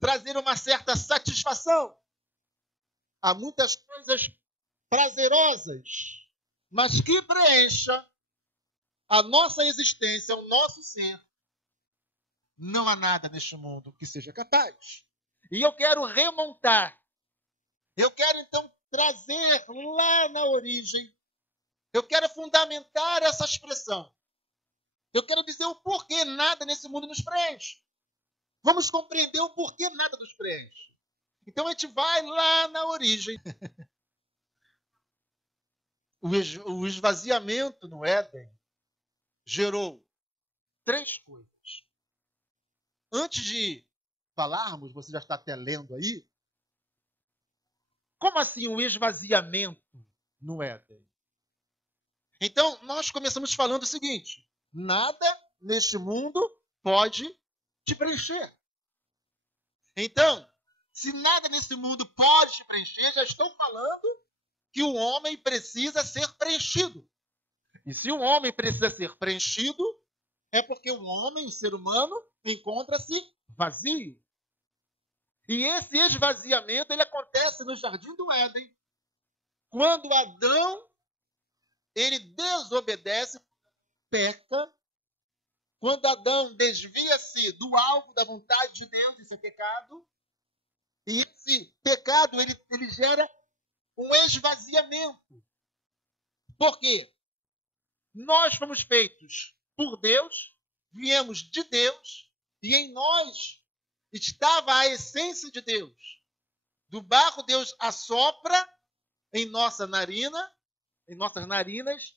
trazer uma certa satisfação. Há muitas coisas prazerosas, mas que preencha a nossa existência, o nosso ser. Não há nada neste mundo que seja capaz. E eu quero remontar. Eu quero, então, trazer lá na origem. Eu quero fundamentar essa expressão. Eu quero dizer o porquê nada nesse mundo nos preenche. Vamos compreender o porquê nada nos preenche. Então a gente vai lá na origem. O esvaziamento no Éden gerou 3 coisas. Antes de falarmos, você já está até lendo aí, como assim o esvaziamento no Éden? Então, nós começamos falando o seguinte: nada neste mundo pode te preencher. Então, se nada nesse mundo pode te preencher, já estou falando que o homem precisa ser preenchido. E se o homem precisa ser preenchido, é porque o homem, o ser humano, encontra-se vazio. E esse esvaziamento ele acontece no Jardim do Éden, quando Adão ele desobedece, peca, quando Adão desvia-se do alvo da vontade de Deus, isso é pecado, e esse pecado ele gera um esvaziamento. Por quê? Nós fomos feitos por Deus, viemos de Deus, e em nós estava a essência de Deus. Do barro Deus assopra em nossa narina, em nossas narinas,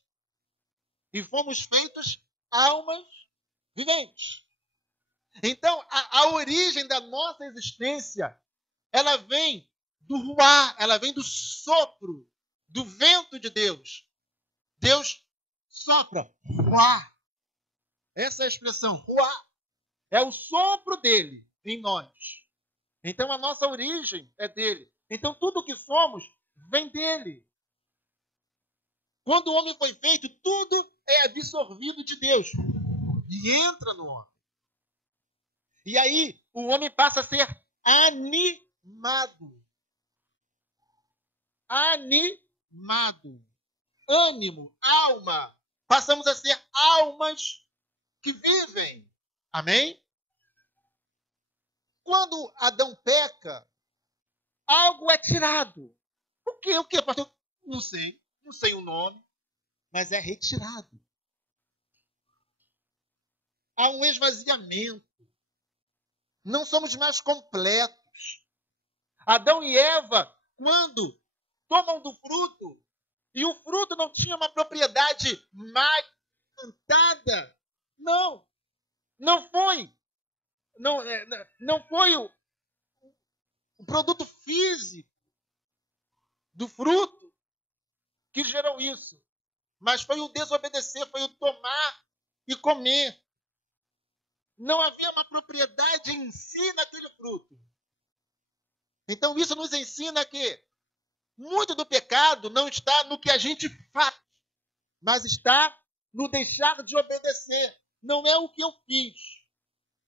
e fomos feitos almas viventes. Então, a origem da nossa existência, ela vem do ruá, ela vem do sopro, do vento de Deus. Deus sopra, ruá. Essa é a expressão, ruá. É o sopro dele em nós. Então, a nossa origem é dele. Então, tudo o que somos vem dele. Quando o homem foi feito, tudo é absorvido de Deus. E entra no homem. E aí, o homem passa a ser animado. Animado. Ânimo, alma. Passamos a ser almas que vivem. Amém? Quando Adão peca, algo é tirado. O quê? O quê, pastor? Não sei. Não sei o nome. Mas é retirado. Há um esvaziamento. Não somos mais completos. Adão e Eva, quando tomam do fruto, e o fruto não tinha uma propriedade mais plantada, não foi. Não foi o produto físico do fruto que gerou isso. Mas foi o desobedecer, foi o tomar e comer. Não havia uma propriedade em si naquele fruto. Então isso nos ensina que muito do pecado não está no que a gente faz, mas está no deixar de obedecer. Não é o que eu fiz.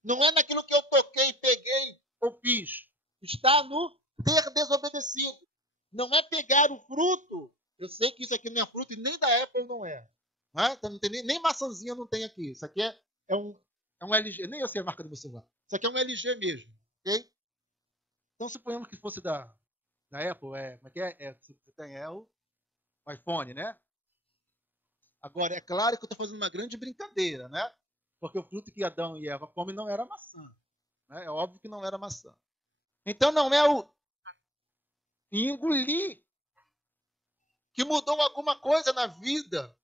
Não é naquilo que eu toquei, peguei ou fiz. Está no ter desobedecido. Não é pegar o fruto. Eu sei que isso aqui não é fruto e nem da Apple não é. Não é? Então, não tem nem maçãzinha não tem aqui. Isso aqui é um LG. Nem eu sei a marca do meu celular. Isso aqui é um LG mesmo. Okay? Então, suponhamos que fosse da Apple. Como é que é? Você tem o iPhone, né? Agora, é claro que eu estou fazendo uma grande brincadeira, né? Porque o fruto que Adão e Eva comem não era maçã. Né? É óbvio que não era maçã. Então, não é o engolir que mudou alguma coisa na vida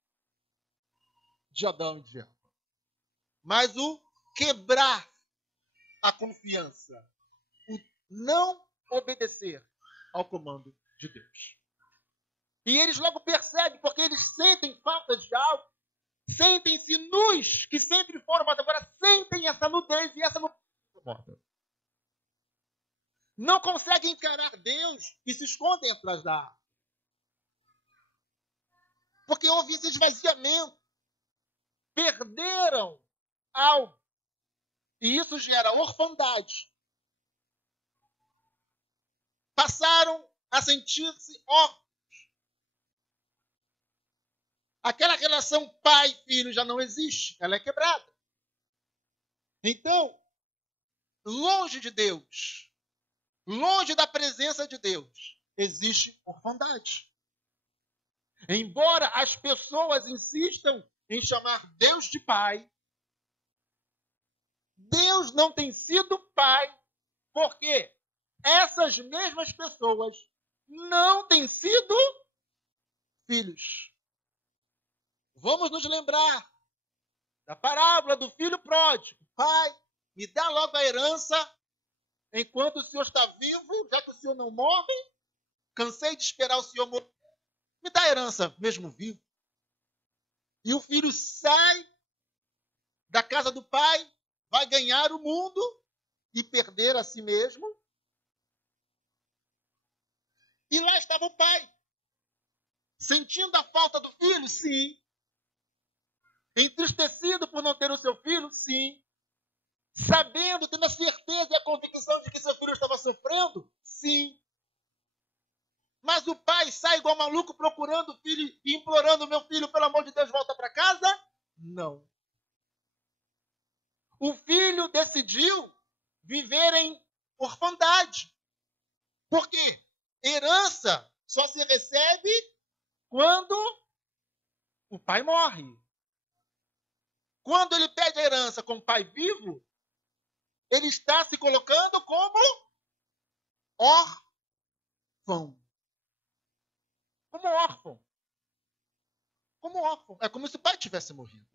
de Adão e de Eva. Mas o quebrar a confiança, o não obedecer ao comando de Deus. E eles logo percebem, porque eles sentem falta de algo, sentem-se nus, que sempre foram, mas agora sentem essa nudez e essa nudez. Não conseguem encarar Deus e se escondem atrás da árvore. Porque houve esse esvaziamento. Perderam algo. E isso gera orfandade. passaram a sentir-se órfãos. Aquela relação pai-filho já não existe, ela é quebrada. Então, longe de Deus, longe da presença de Deus, existe orfandade. Embora as pessoas insistam em chamar Deus de pai, Deus não tem sido pai, porque essas mesmas pessoas não têm sido filhos. Vamos nos lembrar da parábola do filho pródigo. Pai, me dá logo a herança enquanto o senhor está vivo, já que o senhor não morre. Cansei de esperar o senhor morrer. Me dá a herança mesmo vivo. E o filho sai da casa do pai, vai ganhar o mundo e perder a si mesmo. E lá estava o pai, sentindo a falta do filho, sim. Entristecido por não ter o seu filho, sim. Sabendo, tendo a certeza e a convicção de que seu filho estava sofrendo, sim. Mas o pai sai igual maluco procurando o filho e implorando: meu filho, pelo amor de Deus, volta para casa? Não. O filho decidiu viver em orfandade. Por quê? Herança só se recebe quando o pai morre. Quando ele pede a herança com o pai vivo, ele está se colocando como órfão. Como órfão. Como órfão. É como se o pai tivesse morrido.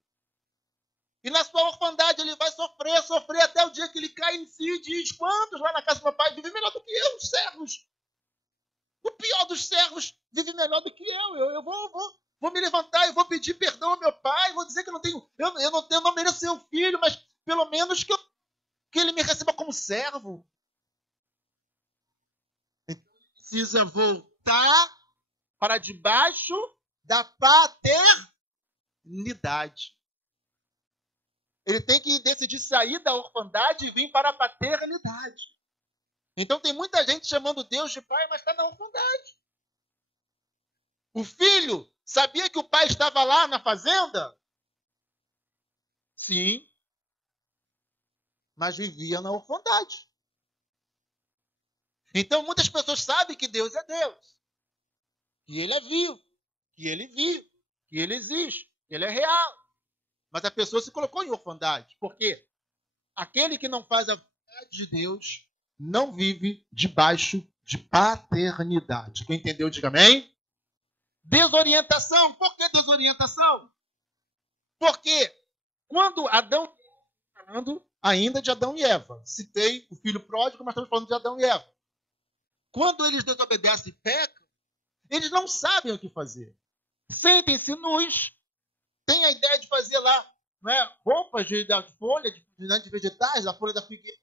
E na sua orfandade ele vai sofrer até o dia que ele cai em si e diz: quantos lá na casa do meu pai vivem melhor do que eu, os servos? O pior dos servos vive melhor do que eu. Eu vou me levantar e vou pedir perdão ao meu pai, vou dizer que eu não mereço ser um filho, mas pelo menos que ele me receba como servo. Ele precisa voltar para debaixo da paternidade. Ele tem que decidir sair da orfandade e vir para a paternidade. Então tem muita gente chamando Deus de pai, mas está na orfandade. O filho sabia que o pai estava lá na fazenda? Sim. Mas vivia na orfandade. Então muitas pessoas sabem que Deus é Deus. Que ele é vivo. Que ele vive. Que ele existe. Que ele é real. Mas a pessoa se colocou em orfandade. Por quê? Aquele que não faz a vontade de Deus não vive debaixo de paternidade. Quem entendeu, diga amém. Desorientação. Por que desorientação? Porque quando Adão... falando ainda de Adão e Eva. Citei o filho pródigo, mas estamos falando de Adão e Eva. Quando eles desobedecem e pecam, eles não sabem o que fazer. Sentem-se nus. Tem a ideia de fazer lá, não é, roupas da folha, de vegetais, da folha da figueira.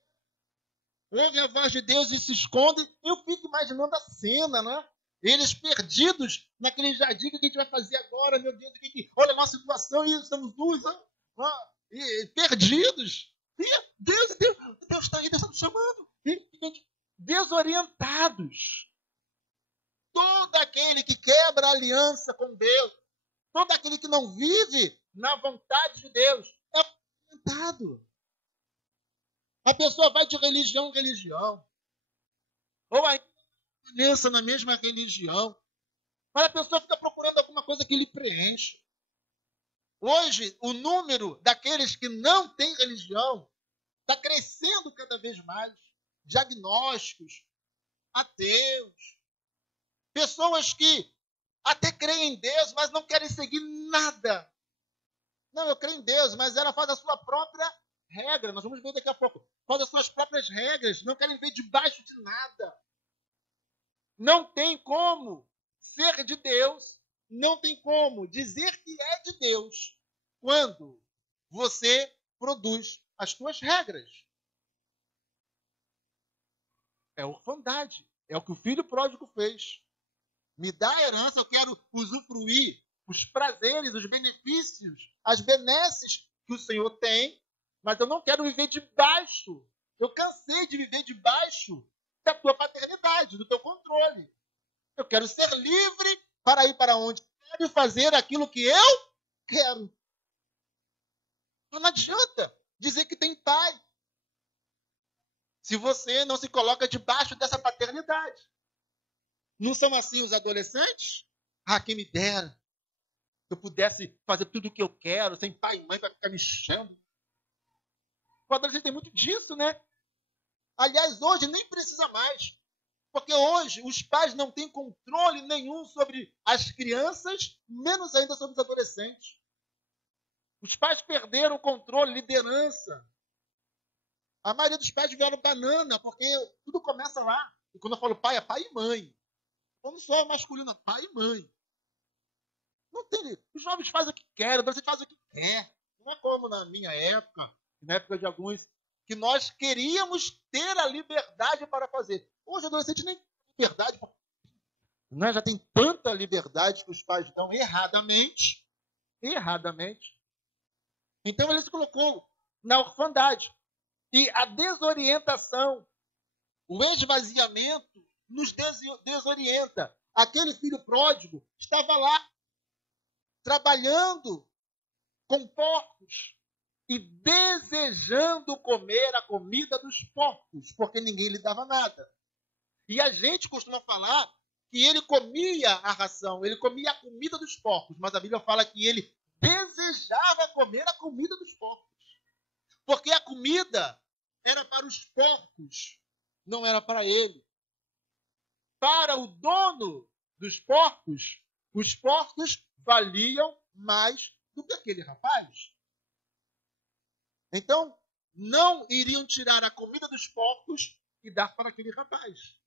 Ouvem a voz de Deus e se escondem. Eu fico imaginando a cena, né? Eles perdidos naquele jardim. O que a gente vai fazer agora, meu Deus? Olha a nossa situação, e estamos nus, e perdidos. E Deus está aí, Deus está nos chamando. Desorientados. Todo aquele que quebra a aliança com Deus, todo aquele que não vive na vontade de Deus, é orientado. A pessoa vai de religião em religião. Ou ainda permanece na mesma religião. Mas a pessoa fica procurando alguma coisa que lhe preenche. Hoje, o número daqueles que não têm religião está crescendo cada vez mais. Diagnósticos, ateus. Pessoas que até creem em Deus, mas não querem seguir nada. Não, eu creio em Deus, mas ela faz a sua própria regra. Nós vamos ver daqui a pouco. Faz as suas próprias regras. Não querem ver debaixo de nada. Não tem como ser de Deus. Não tem como dizer que é de Deus quando você produz as suas regras. É orfandade. É o que o filho pródigo fez. Me dá a herança, eu quero usufruir os prazeres, os benefícios, as benesses que o Senhor tem, mas eu não quero viver debaixo. Eu cansei de viver debaixo da tua paternidade, do teu controle. Eu quero ser livre para ir para onde quero e fazer aquilo que eu quero. Não adianta dizer que tem pai se você não se coloca debaixo dessa paternidade. Não são assim os adolescentes? Ah, quem me dera que eu pudesse fazer tudo o que eu quero, sem pai e mãe para ficar me enchendo. O adolescente tem muito disso, né? Aliás, hoje nem precisa mais. Porque hoje os pais não têm controle nenhum sobre as crianças, menos ainda sobre os adolescentes. Os pais perderam o controle, liderança. A maioria dos pais viraram banana, porque tudo começa lá. E quando eu falo pai, é pai e mãe. Quando só é masculino, é pai e mãe. Não tem. Os jovens fazem o que querem, o adolescente faz o que quer. Não é como na minha época, na época de alguns, que nós queríamos ter a liberdade para fazer. Hoje o adolescente nem tem liberdade. Já tem tanta liberdade que os pais dão erradamente. Então ele se colocou na orfandade. E a desorientação, o esvaziamento nos desorienta. Aquele filho pródigo estava lá, trabalhando com porcos e desejando comer a comida dos porcos, porque ninguém lhe dava nada. E a gente costuma falar que ele comia a ração, ele comia a comida dos porcos, mas a Bíblia fala que ele desejava comer a comida dos porcos. Porque a comida era para os porcos, não era para ele. Para o dono dos porcos, os porcos valiam mais do que aquele rapaz. Então, não iriam tirar a comida dos porcos e dar para aquele rapaz.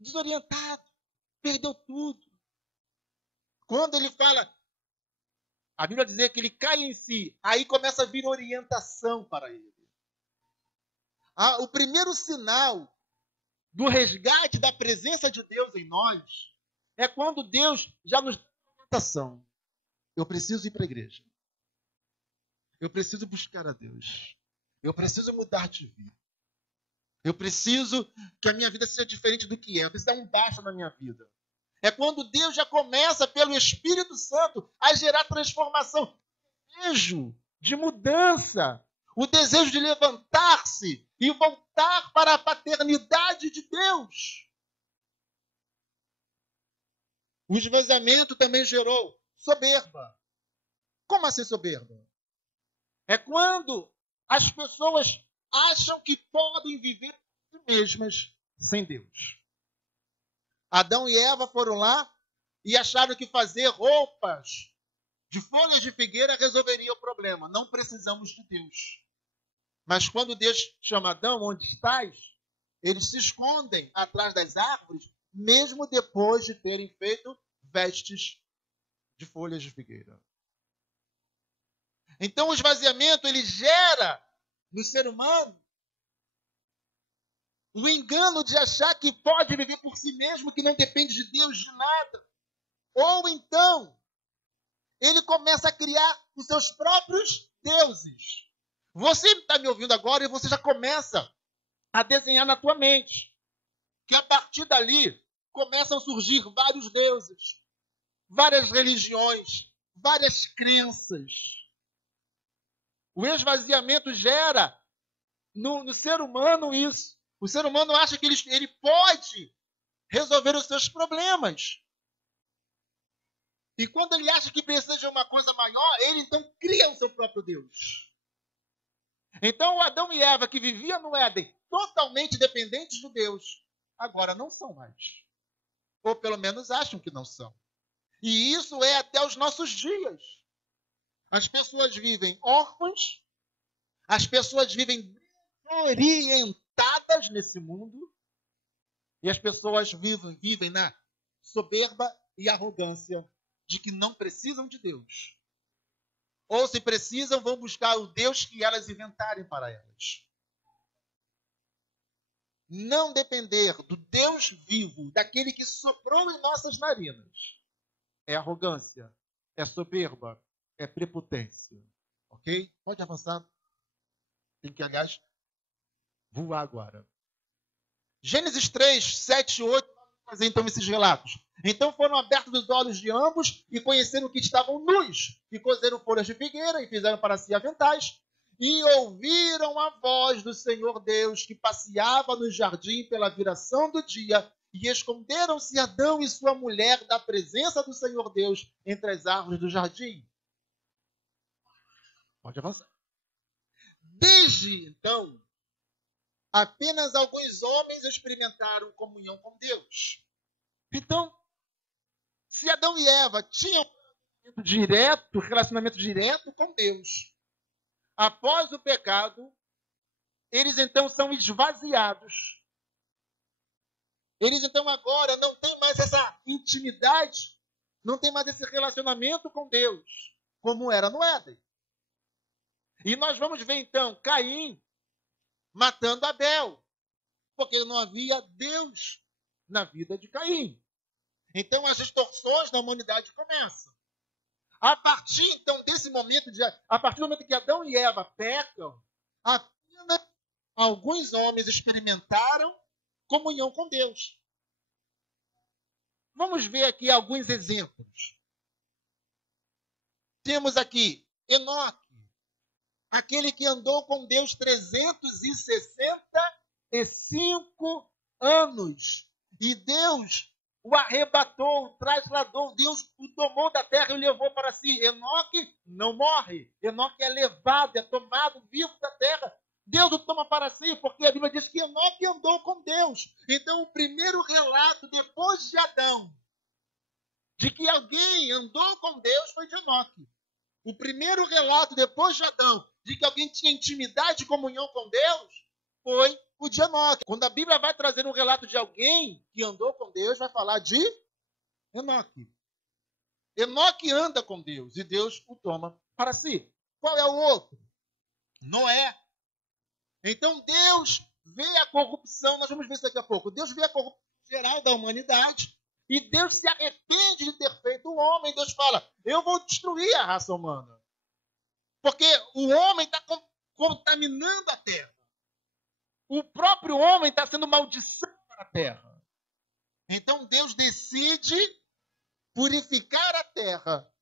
Desorientado, perdeu tudo. Quando ele fala, a Bíblia diz que ele cai em si, aí começa a vir orientação para ele. O primeiro sinal do resgate da presença de Deus em nós é quando Deus já nos dá orientação. Eu preciso ir para a igreja. Eu preciso buscar a Deus. Eu preciso mudar de vida. Eu preciso que a minha vida seja diferente do que é. Eu preciso dar um basta na minha vida. É quando Deus já começa, pelo Espírito Santo, a gerar transformação. O desejo de mudança. O desejo de levantar-se e voltar para a paternidade de Deus. O esvaziamento também gerou soberba. Como assim soberba? É quando as pessoas acham que podem viver por si mesmas sem Deus. Adão e Eva foram lá e acharam que fazer roupas de folhas de figueira resolveria o problema. Não precisamos de Deus. Mas quando Deus chama Adão, onde estás? Eles se escondem atrás das árvores, mesmo depois de terem feito vestes de folhas de figueira. Então o esvaziamento, ele gera no ser humano o engano de achar que pode viver por si mesmo, que não depende de Deus de nada. Ou então, ele começa a criar os seus próprios deuses. Você está me ouvindo agora e você já começa a desenhar na tua mente que a partir dali começam a surgir vários deuses, várias religiões, várias crenças. O esvaziamento gera no ser humano isso. O ser humano acha que ele pode resolver os seus problemas. E quando ele acha que precisa de uma coisa maior, ele então cria o seu próprio Deus. Então o Adão e Eva que viviam no Éden, totalmente dependentes de Deus, agora não são mais. Ou pelo menos acham que não são. E isso é até os nossos dias. As pessoas vivem órfãs, as pessoas vivem desorientadas nesse mundo, e as pessoas vivem na soberba e arrogância de que não precisam de Deus. Ou se precisam, vão buscar o Deus que elas inventarem para elas. Não depender do Deus vivo, daquele que soprou em nossas narinas, é arrogância, é soberba, é prepotência. Ok? Pode avançar. Tem que, aliás, voar agora. Gênesis 3, 7 e 8 fazem então esses relatos. Então foram abertos os olhos de ambos e conheceram que estavam nus, e cozeram folhas de figueira e fizeram para si aventais, e ouviram a voz do Senhor Deus que passeava no jardim pela viração do dia, e esconderam-se Adão e sua mulher da presença do Senhor Deus entre as árvores do jardim. Pode avançar. Desde então, apenas alguns homens experimentaram comunhão com Deus. Então, se Adão e Eva tinham relacionamento direto com Deus, após o pecado, eles então são esvaziados. Eles então agora não têm mais essa intimidade, não têm mais esse relacionamento com Deus, como era no Éden. E nós vamos ver então Caim matando Abel, porque não havia Deus na vida de Caim. Então as distorções da humanidade começam. A partir então desse momento, a partir do momento que Adão e Eva pecam, apenas alguns homens experimentaram comunhão com Deus. Vamos ver aqui alguns exemplos. Temos aqui Enoque, aquele que andou com Deus 365 anos. E Deus o arrebatou, o trasladou. Deus o tomou da terra e o levou para si. Enoque não morre. Enoque é levado, é tomado vivo da terra. Deus o toma para si, porque a Bíblia diz que Enoque andou com Deus. Então, o primeiro relato, depois de Adão, de que alguém andou com Deus foi de Enoque. O primeiro relato, depois de Adão, de que alguém tinha intimidade e comunhão com Deus, foi o de Enoque. Quando a Bíblia vai trazer um relato de alguém que andou com Deus, vai falar de Enoque. Enoque anda com Deus e Deus o toma para si. Qual é o outro? Noé. Então Deus vê a corrupção, nós vamos ver isso daqui a pouco. Deus vê a corrupção geral da humanidade e Deus se arrepende de ter feito o homem. Deus fala, eu vou destruir a raça humana. Porque o homem está contaminando a terra. O próprio homem está sendo maldição para a terra. Então Deus decide purificar a terra,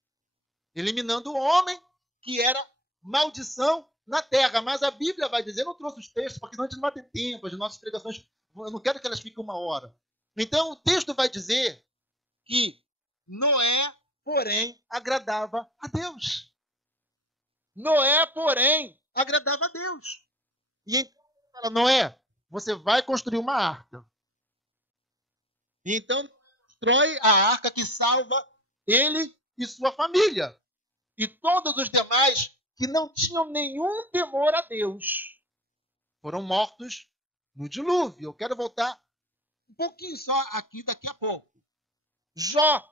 eliminando o homem que era maldição na terra. Mas a Bíblia vai dizer, eu não trouxe os textos, porque senão a gente não vai ter tempo, as nossas pregações, eu não quero que elas fiquem 1 hora. Então o texto vai dizer que Noé, porém, agradava a Deus. Noé, porém, agradava a Deus. E então ele fala, Noé, você vai construir uma arca. E então constrói a arca que salva ele e sua família. E todos os demais que não tinham nenhum temor a Deus foram mortos no dilúvio. Eu quero voltar um pouquinho só aqui daqui a pouco. Jó,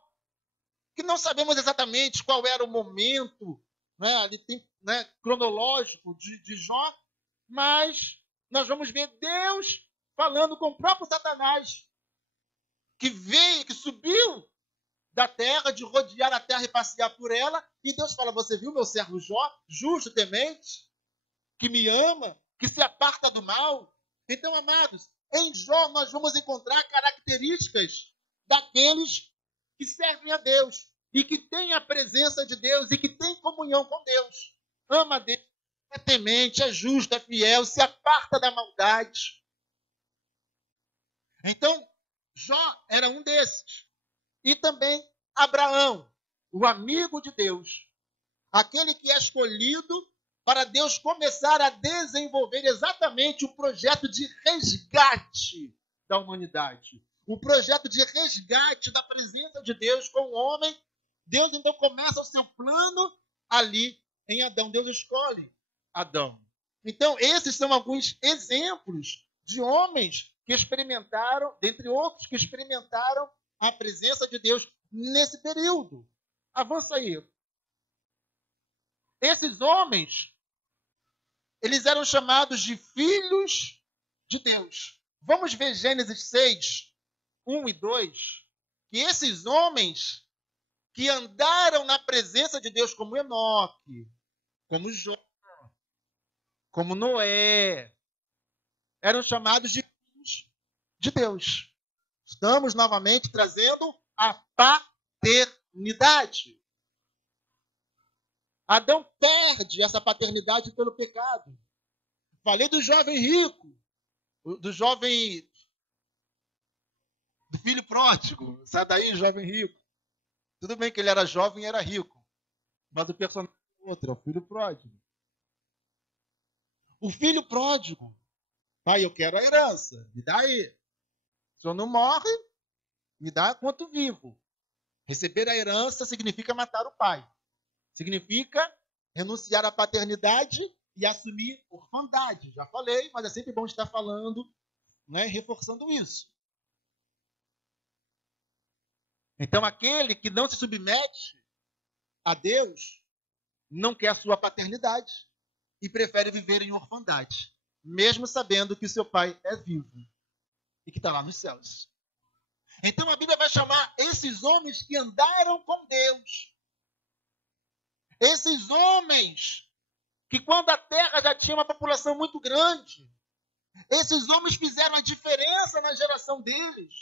que não sabemos exatamente qual era o momento, cronológico de Jó, mas nós vamos ver Deus falando com o próprio Satanás, que veio, que subiu da terra, de rodear a terra e passear por ela, e Deus fala, você viu meu servo Jó, justo, temente, que me ama, que se aparta do mal? Então, amados, em Jó nós vamos encontrar características daqueles que servem a Deus, e que têm a presença de Deus, e que têm comunhão com Deus. Ama a Deus, é temente, é justo, é fiel, se aparta da maldade. Então, Jó era um desses. E também Abraão, o amigo de Deus, aquele que é escolhido para Deus começar a desenvolver exatamente o projeto de resgate da humanidade. O projeto de resgate da presença de Deus com o homem. Deus então começa o seu plano ali em Adão. Deus escolhe Adão. Então, esses são alguns exemplos de homens que experimentaram, dentre outros, que experimentaram a presença de Deus nesse período. Avança aí. Esses homens, eles eram chamados de filhos de Deus. Vamos ver Gênesis 6, 1 e 2, que esses homens que andaram na presença de Deus, como Enoque, como Jó, como Noé, eram chamados de filhos de Deus. Estamos novamente trazendo a paternidade. Adão perde essa paternidade pelo pecado. Falei do jovem rico, do filho pródigo. Sai daí, jovem rico. Tudo bem que ele era jovem e era rico, mas o personagem é outro, é o filho pródigo. O filho pródigo, pai, eu quero a herança, me dá aí. Se eu não morre, me dá enquanto vivo. Receber a herança significa matar o pai. Significa renunciar à paternidade e assumir orfandade. Já falei, mas é sempre bom estar falando, né, reforçando isso. Então, aquele que não se submete a Deus não quer a sua paternidade e prefere viver em orfandade, mesmo sabendo que o seu pai é vivo e que está lá nos céus. Então, a Bíblia vai chamar esses homens que andaram com Deus, esses homens que, quando a terra já tinha uma população muito grande, esses homens fizeram a diferença na geração deles.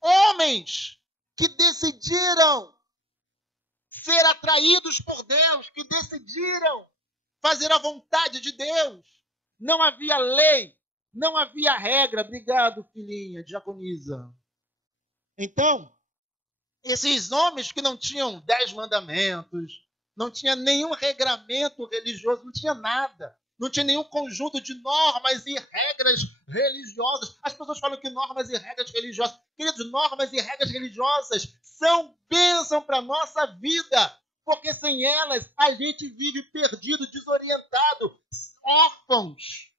Homens que decidiram ser atraídos por Deus, que decidiram fazer a vontade de Deus. Não havia lei, não havia regra. Obrigado, filhinha, diaconisa. Então, esses homens que não tinham 10 mandamentos, não tinha nenhum regramento religioso, não tinha nada. Não tinha nenhum conjunto de normas e regras religiosas. As pessoas falam que normas e regras religiosas. Queridos, normas e regras religiosas são bênção para a nossa vida. Porque sem elas, a gente vive perdido, desorientado, órfãos.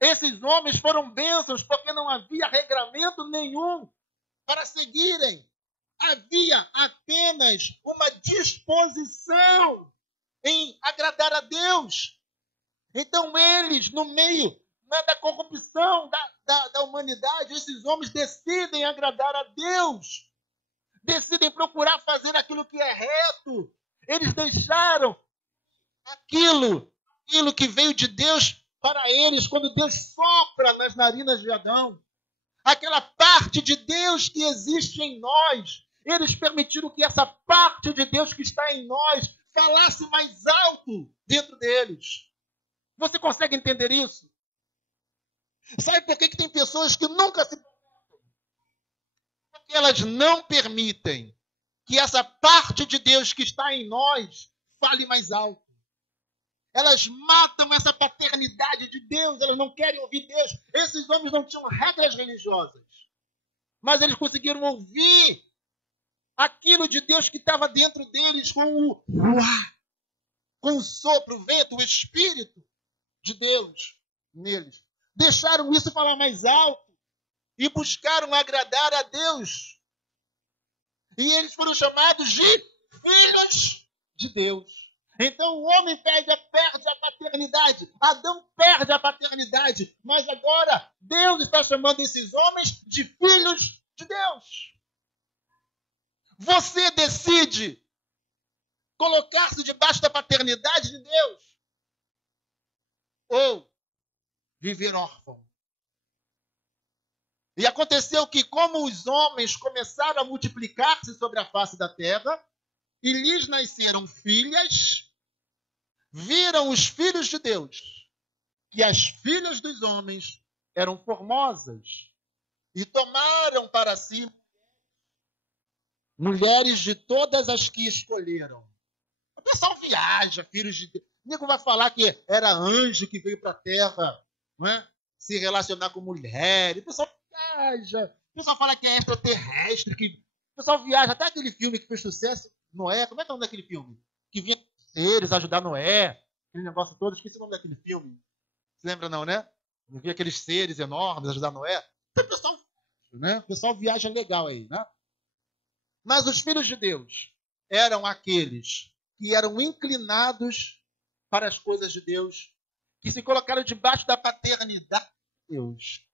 Esses homens foram bênçãos porque não havia regramento nenhum para seguirem. Havia apenas uma disposição em agradar a Deus. Então eles, no meio da corrupção da humanidade, esses homens decidem agradar a Deus. Decidem procurar fazer aquilo que é reto. Eles deixaram aquilo que veio de Deus para eles, quando Deus sopra nas narinas de Adão. Aquela parte de Deus que existe em nós. Eles permitiram que essa parte de Deus que está em nós falasse mais alto dentro deles. Você consegue entender isso? Sabe por que tem pessoas que nunca se... Porque elas não permitem que essa parte de Deus que está em nós fale mais alto. Elas matam essa paternidade de Deus, elas não querem ouvir Deus. Esses homens não tinham regras religiosas, mas eles conseguiram ouvir aquilo de Deus que estava dentro deles com o sopro, o vento, o Espírito de Deus neles. Deixaram isso falar mais alto e buscaram agradar a Deus. E eles foram chamados de filhos de Deus. Então o homem perde a paternidade. Adão perde a paternidade. Mas agora Deus está chamando esses homens de filhos de Deus. Você decide colocar-se debaixo da paternidade de Deus ou viver órfão. E aconteceu que, como os homens começaram a multiplicar-se sobre a face da terra, e lhes nasceram filhas, viram os filhos de Deus, que as filhas dos homens eram formosas, e tomaram para si mulheres de todas as que escolheram. O pessoal viaja, filhos de Deus. O nego vai falar que era anjo que veio para a terra, não é? Se relacionar com mulher. O pessoal viaja. O pessoal fala que é extraterrestre. O pessoal viaja. Até aquele filme que fez sucesso, Noé. Como é que é o nome daquele filme? Que vinha seres ajudar Noé. Aquele negócio todo. Esqueci o nome daquele filme. Você lembra não, né? Vinha aqueles seres enormes ajudar Noé. Então o pessoal viaja legal aí, né? Mas os filhos de Deus eram aqueles que eram inclinados para as coisas de Deus, que se colocaram debaixo da paternidade de Deus,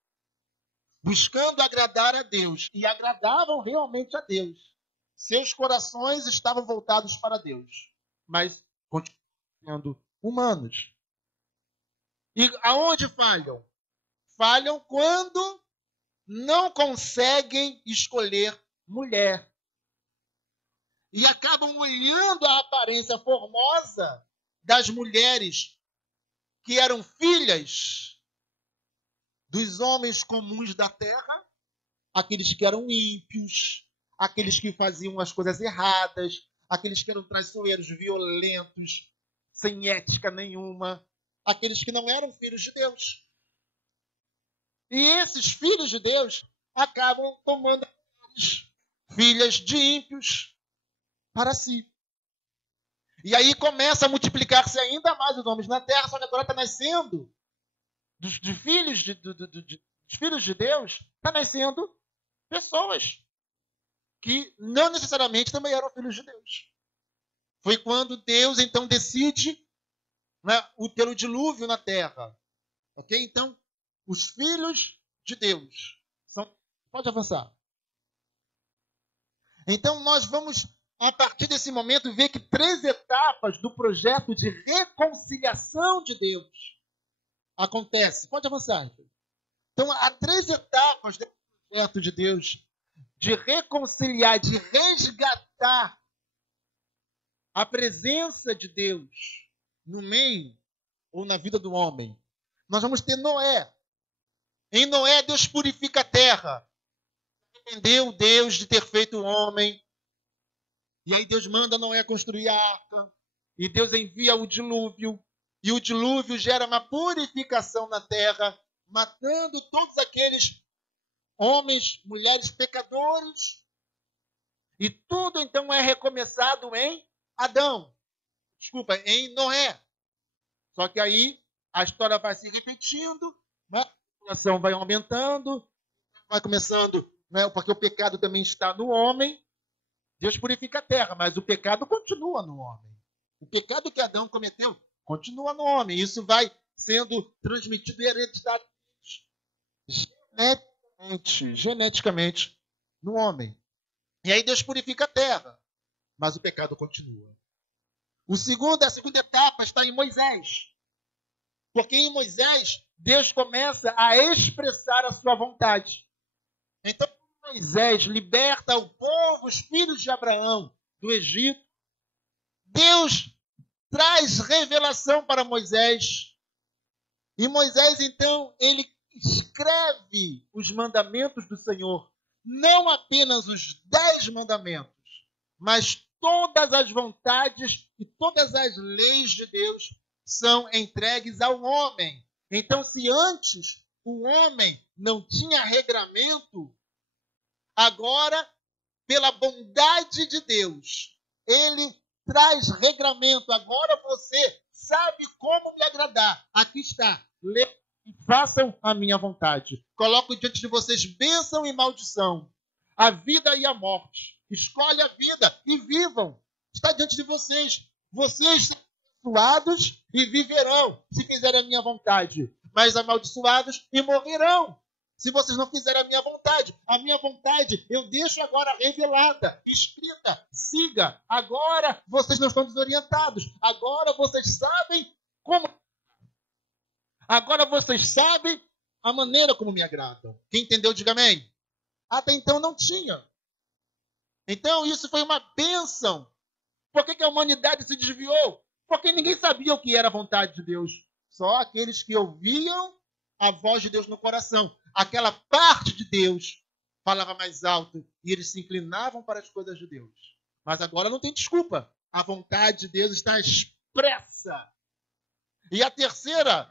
buscando agradar a Deus, e agradavam realmente a Deus. Seus corações estavam voltados para Deus, mas continuam sendo humanos. E aonde falham? falham quando não conseguem escolher mulher. E acabam olhando a aparência formosa das mulheres que eram filhas dos homens comuns da terra, aqueles que eram ímpios, aqueles que faziam as coisas erradas, aqueles que eram traiçoeiros, violentos, sem ética nenhuma, aqueles que não eram filhos de Deus. E esses filhos de Deus acabam tomando as filhas de ímpios para si. E aí começa a multiplicar-se ainda mais os homens na terra, só que agora está nascendo dos filhos de Deus, está nascendo pessoas que não necessariamente também eram filhos de Deus. Foi quando Deus então decide, né, ter o dilúvio na terra. Ok? Então, os filhos de Deus são... Pode avançar. Então, nós vamos, a partir desse momento, ver que 3 etapas do projeto de reconciliação de Deus acontecem. Pode avançar. Então, há 3 etapas do projeto de Deus de reconciliar, de resgatar a presença de Deus no meio ou na vida do homem. Nós vamos ter Noé. Em Noé, Deus purifica a terra. Arrependeu Deus de ter feito o homem. E aí Deus manda Noé construir a arca. E Deus envia o dilúvio. E o dilúvio gera uma purificação na terra, matando todos aqueles homens, mulheres pecadores. E tudo então é recomeçado em Adão. Desculpa, em Noé. Só que aí a história vai se repetindo, né? A população vai aumentando, vai começando, né? Porque o pecado também está no homem. Deus purifica a terra, mas o pecado continua no homem. O pecado que Adão cometeu continua no homem. Isso vai sendo transmitido hereditariamente, geneticamente no homem. E aí Deus purifica a terra, mas o pecado continua. A segunda etapa está em Moisés. Porque em Moisés, Deus começa a expressar a sua vontade. Então, Moisés liberta o povo, os filhos de Abraão, do Egito. Deus traz revelação para Moisés. E Moisés, então, ele escreve os mandamentos do Senhor. Não apenas os 10 mandamentos, mas todas as vontades e todas as leis de Deus são entregues ao homem. Então, se antes o homem não tinha regramento, agora, pela bondade de Deus, ele traz regramento. Agora você sabe como me agradar. Aqui está. Leiam e façam a minha vontade. Coloco diante de vocês bênção e maldição, a vida e a morte. Escolhe a vida e vivam. Está diante de vocês. Vocês são amaldiçoados e viverão, se fizerem a minha vontade. Mas amaldiçoados e morrerão, se vocês não fizerem a minha vontade. A minha vontade eu deixo agora revelada, escrita. Siga. Agora vocês não estão desorientados. Agora vocês sabem como... Agora vocês sabem a maneira como me agradam. Quem entendeu, diga amém. Até então não tinha. Então isso foi uma bênção. Por que a humanidade se desviou? Porque ninguém sabia o que era a vontade de Deus. Só aqueles que ouviam a voz de Deus no coração. Aquela parte de Deus falava mais alto e eles se inclinavam para as coisas de Deus. Mas agora não tem desculpa. A vontade de Deus está expressa. E a terceira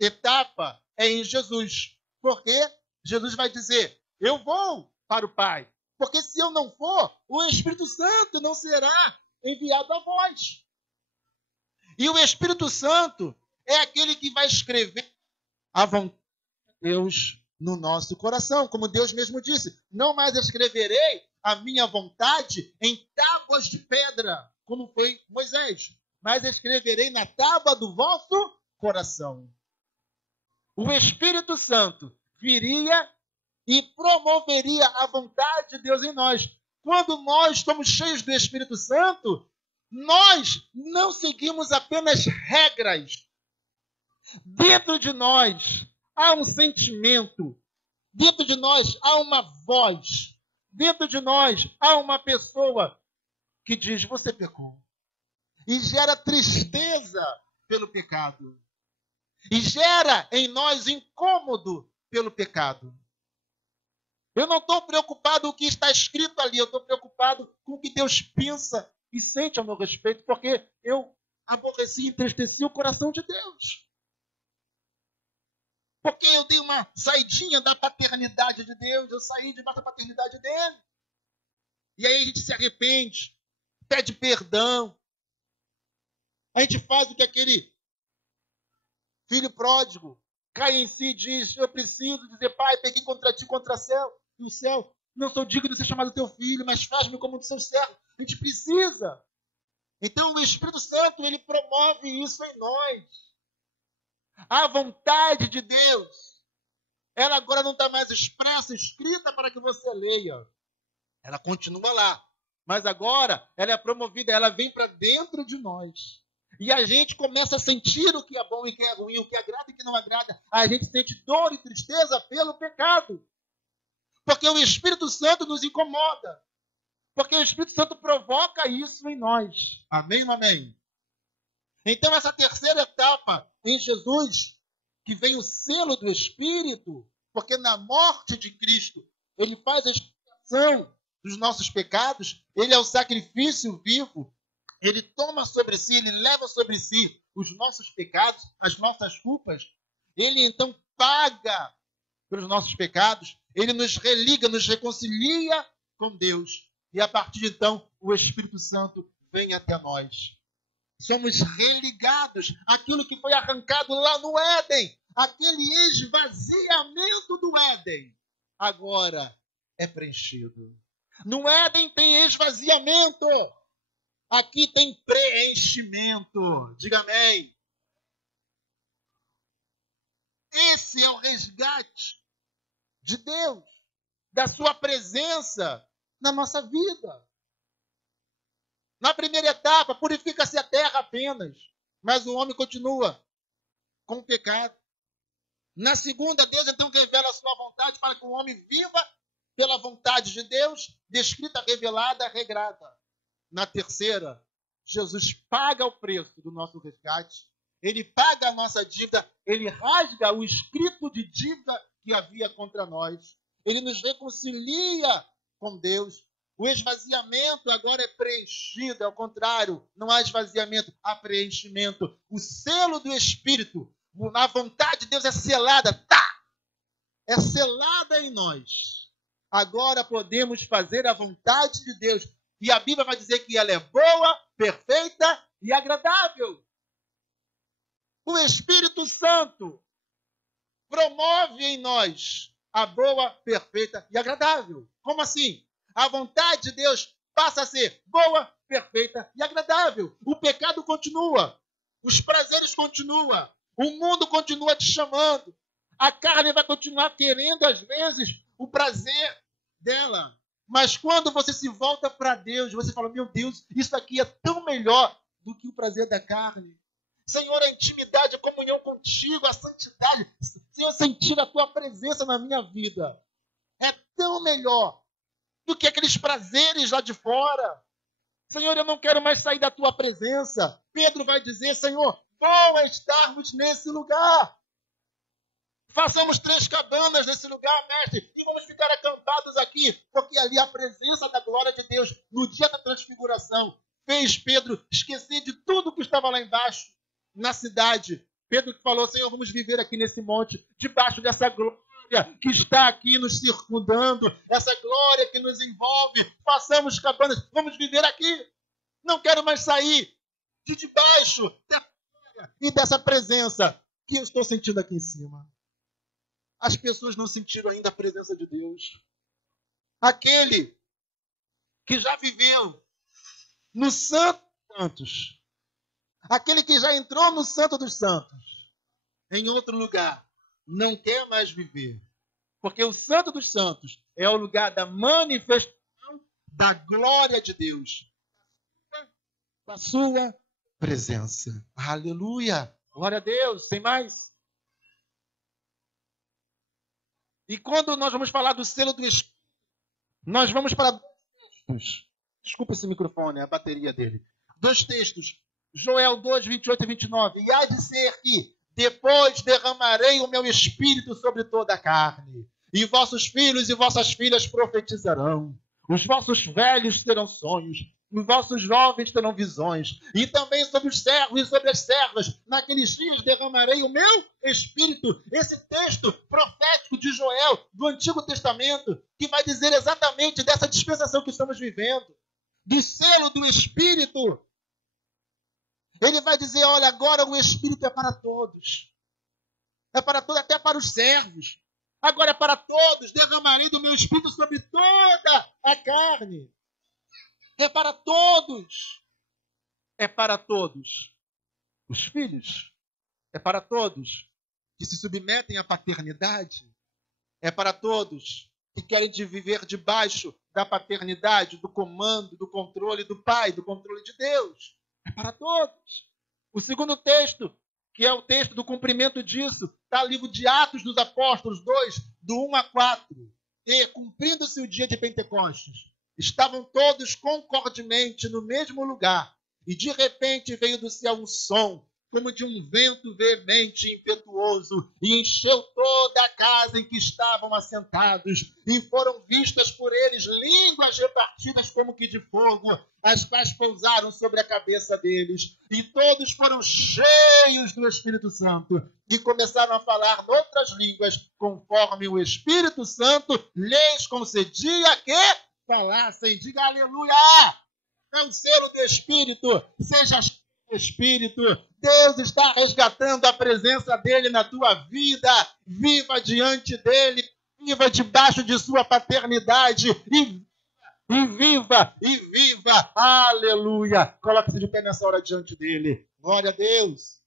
etapa é em Jesus. Porque Jesus vai dizer, eu vou para o Pai. Porque se eu não for, o Espírito Santo não será enviado a vós. E o Espírito Santo é aquele que vai escrever a vontade de Deus no nosso coração. Como Deus mesmo disse, não mais escreverei a minha vontade em tábuas de pedra, como foi Moisés, mas escreverei na tábua do vosso coração. O Espírito Santo viria e promoveria a vontade de Deus em nós. Quando nós estamos cheios do Espírito Santo, nós não seguimos apenas regras. Dentro de nós há um sentimento, dentro de nós há uma voz, dentro de nós há uma pessoa que diz: você pecou. E gera tristeza pelo pecado. E gera em nós incômodo pelo pecado. Eu não estou preocupado com o que está escrito ali, eu estou preocupado com o que Deus pensa e sente ao meu respeito, porque eu aborreci e entristeci o coração de Deus. Porque eu dei uma saidinha da paternidade de Deus, eu saí debaixo da paternidade dele. E aí a gente se arrepende, pede perdão. A gente faz o que aquele filho pródigo cai em si e diz: eu preciso dizer, pai, pequei contra ti, contra o céu. Não sou digno de ser chamado teu filho, mas faz-me como um dos seus servos. A gente precisa. Então o Espírito Santo, ele promove isso em nós. A vontade de Deus, ela agora não está mais expressa, escrita para que você leia. Ela continua lá. Mas agora ela é promovida, ela vem para dentro de nós. E a gente começa a sentir o que é bom e o que é ruim, o que agrada e o que não agrada. A gente sente dor e tristeza pelo pecado. Porque o Espírito Santo nos incomoda. Porque o Espírito Santo provoca isso em nós. Amém ou amém? Então essa terceira etapa em Jesus, que vem o selo do Espírito, porque na morte de Cristo, ele faz a expiação dos nossos pecados, ele é o sacrifício vivo, ele toma sobre si, ele leva sobre si os nossos pecados, as nossas culpas, ele então paga pelos nossos pecados, ele nos religa, nos reconcilia com Deus, e a partir de então o Espírito Santo vem até nós. Somos religados àquilo que foi arrancado lá no Éden, aquele esvaziamento do Éden, agora é preenchido. No Éden tem esvaziamento, aqui tem preenchimento. Diga amém. Esse é o resgate de Deus, da sua presença na nossa vida. Na primeira etapa, purifica-se a terra apenas, mas o homem continua com o pecado. Na segunda, Deus então revela a sua vontade para que o homem viva pela vontade de Deus, descrita, revelada, regrada. Na terceira, Jesus paga o preço do nosso resgate, ele paga a nossa dívida, ele rasga o escrito de dívida que havia contra nós, ele nos reconcilia com Deus. O esvaziamento agora é preenchido, ao contrário, não há esvaziamento, há preenchimento. O selo do Espírito, a vontade de Deus é selada, é selada em nós. Agora podemos fazer a vontade de Deus. E a Bíblia vai dizer que ela é boa, perfeita e agradável. O Espírito Santo promove em nós a boa, perfeita e agradável. Como assim? A vontade de Deus passa a ser boa, perfeita e agradável. O pecado continua. Os prazeres continuam. O mundo continua te chamando. A carne vai continuar querendo, às vezes, o prazer dela. Mas quando você se volta para Deus, você fala: meu Deus, isso aqui é tão melhor do que o prazer da carne. Senhor, a intimidade, a comunhão contigo, a santidade. Senhor, sentir a tua presença na minha vida é tão melhor do que aqueles prazeres lá de fora. Senhor, eu não quero mais sair da tua presença. Pedro vai dizer: Senhor, bom é estarmos nesse lugar. Façamos 3 cabanas nesse lugar, mestre, e vamos ficar acampados aqui, porque ali a presença da glória de Deus, no dia da transfiguração, fez Pedro esquecer de tudo que estava lá embaixo, na cidade. Pedro que falou: Senhor, vamos viver aqui nesse monte, debaixo dessa glória que está aqui nos circundando, essa glória que nos envolve. Façamos cabanas, vamos viver aqui. Não quero mais sair de debaixo dessa glória e dessa presença que eu estou sentindo aqui em cima. As pessoas não sentiram ainda a presença de Deus. Aquele que já viveu no Santo dos Santos, aquele que já entrou no Santo dos Santos, em outro lugar, não quer mais viver. Porque o Santo dos Santos é o lugar da manifestação da glória de Deus, da sua presença. Aleluia! Glória a Deus! Tem mais? E quando nós vamos falar do selo do Espírito, nós vamos para 2 textos. Desculpa esse microfone, é a bateria dele. 2 textos. Joel 2, 28 e 29. E há de ser que depois derramarei o meu espírito sobre toda a carne. E vossos filhos e vossas filhas profetizarão. Os vossos velhos terão sonhos. Os vossos jovens terão visões. E também sobre os servos e sobre as servas. Naqueles dias derramarei o meu espírito. Esse texto profético de Joel, do Antigo Testamento, que vai dizer exatamente dessa dispensação que estamos vivendo. Do selo do Espírito. Ele vai dizer, olha, agora o Espírito é para todos. É para todos, até para os servos. Agora é para todos. Derramarei do meu Espírito sobre toda a carne. É para todos. É para todos. Os filhos. É para todos que se submetem à paternidade. É para todos que querem viver debaixo da paternidade, do comando, do controle do Pai, do controle de Deus. É para todos. O segundo texto, que é o texto do cumprimento disso, está no livro de Atos dos Apóstolos 2, do 1 a 4. E, cumprindo-se o dia de Pentecostes, estavam todos concordemente no mesmo lugar. E, de repente, veio do céu um som, como de um vento veemente e impetuoso, e encheu toda a casa em que estavam assentados, e foram vistas por eles línguas repartidas como que de fogo, as quais pousaram sobre a cabeça deles, e todos foram cheios do Espírito Santo, e começaram a falar noutras línguas, conforme o Espírito Santo lhes concedia que falassem. Diga aleluia! É o selo do Espírito, seja Espírito, Deus está resgatando a presença dele na tua vida. Viva diante dele, viva debaixo de sua paternidade e viva, aleluia. Coloque-se de pé nessa hora diante dele. Glória a Deus.